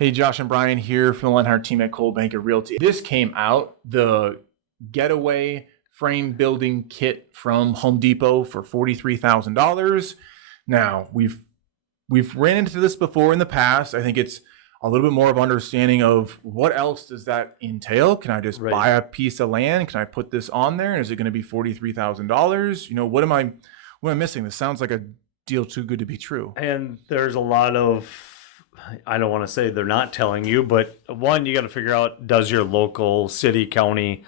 Hey, Josh and Brian here from the Lenhart team at Coldwell Banker Realty. This came out, the Getaway frame building kit from Home Depot for $43,000. Now, we've ran into this before in the past. I think it's a little bit more of understanding of what else does that entail. Can I just buy a piece of land? Can I put this on there? And is it going to be $43,000? You know, what am I missing? This sounds like a deal too good to be true. And there's a lot of, I don't want to say they're not telling you, but one, you got to figure out, does your local city, county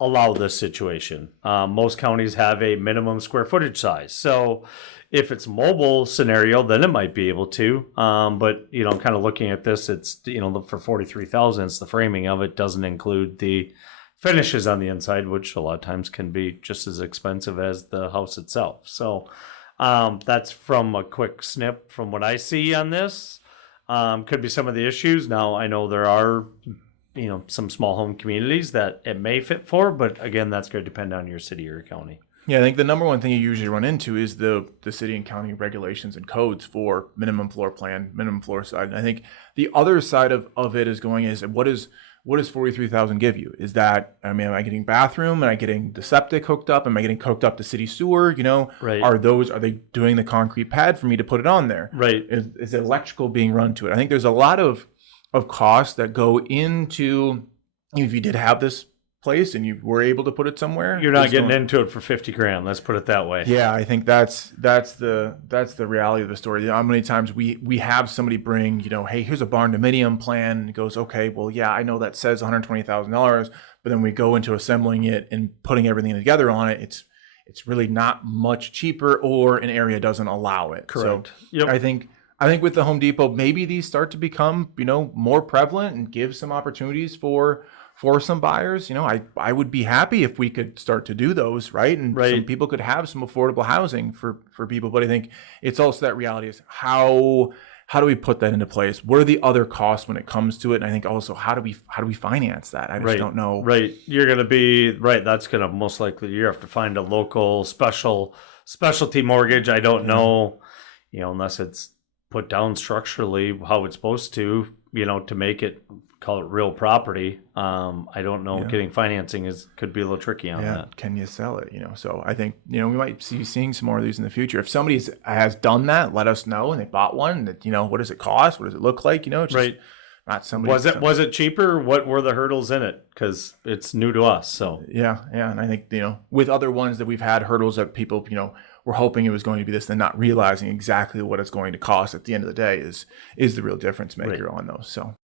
allow this situation? Most counties have a minimum square footage size. So if it's mobile scenario, then it might be able to. But, you know, kind of looking at this, it's, you know, for $43,000, it's the framing of it, doesn't include the finishes on the inside, which a lot of times can be just as expensive as the house itself. So that's from a quick snip from what I see on this. Could be some of the issues. Now, I know there are, you know, some small home communities that it may fit for, but again, that's going to depend on your city or county. Yeah, I think the number one thing you usually run into is the city and county regulations and codes for minimum floor plan, minimum floor side. And I think the other side of it is what does $43,000 give you? Is that, I mean, am I getting bathroom? Am I getting the septic hooked up? Am I getting hooked up to city sewer? You know, are they doing the concrete pad for me to put it on there? Right. Is electrical being run to it? I think there's a lot of costs that go into, if you did have this place and you were able to put it somewhere, you're not getting into it for $50,000. Let's put it that way. Yeah, I think that's the reality of the story. How many times we have somebody bring, you know, hey, here's a barn dominium plan, and it goes, okay, well, yeah, I know that says $120,000, but then we go into assembling it and putting everything together on it. It's really not much cheaper, or an area doesn't allow it. Correct. So yep. I think with the Home Depot, maybe these start to become, you know, more prevalent and give some opportunities for some buyers. You know, I would be happy if we could start to do those, right? And some people could have some affordable housing for people. But I think it's also that reality is how do we put that into place? What are the other costs when it comes to it? And I think also how do we finance that? I just don't know. Right. You're going to be That's going to most likely, you have to find a local specialty mortgage. I don't know, you know, unless it's put down structurally how it's supposed to, you know, to make it, call it real property. I don't know. Getting financing could be a little tricky on that. Can you sell it? You know, so I think, you know, we might see seeing some more of these in the future. If somebody has done that, let us know, and they bought one. That, you know, what does it cost? What does it look like? You know, it's just not somebody. Was it cheaper? What were the hurdles in it? Because it's new to us. So yeah, and I think, you know, with other ones that we've had hurdles that people, you know, were hoping it was going to be this, and not realizing exactly what it's going to cost at the end of the day is the real difference maker on those. So.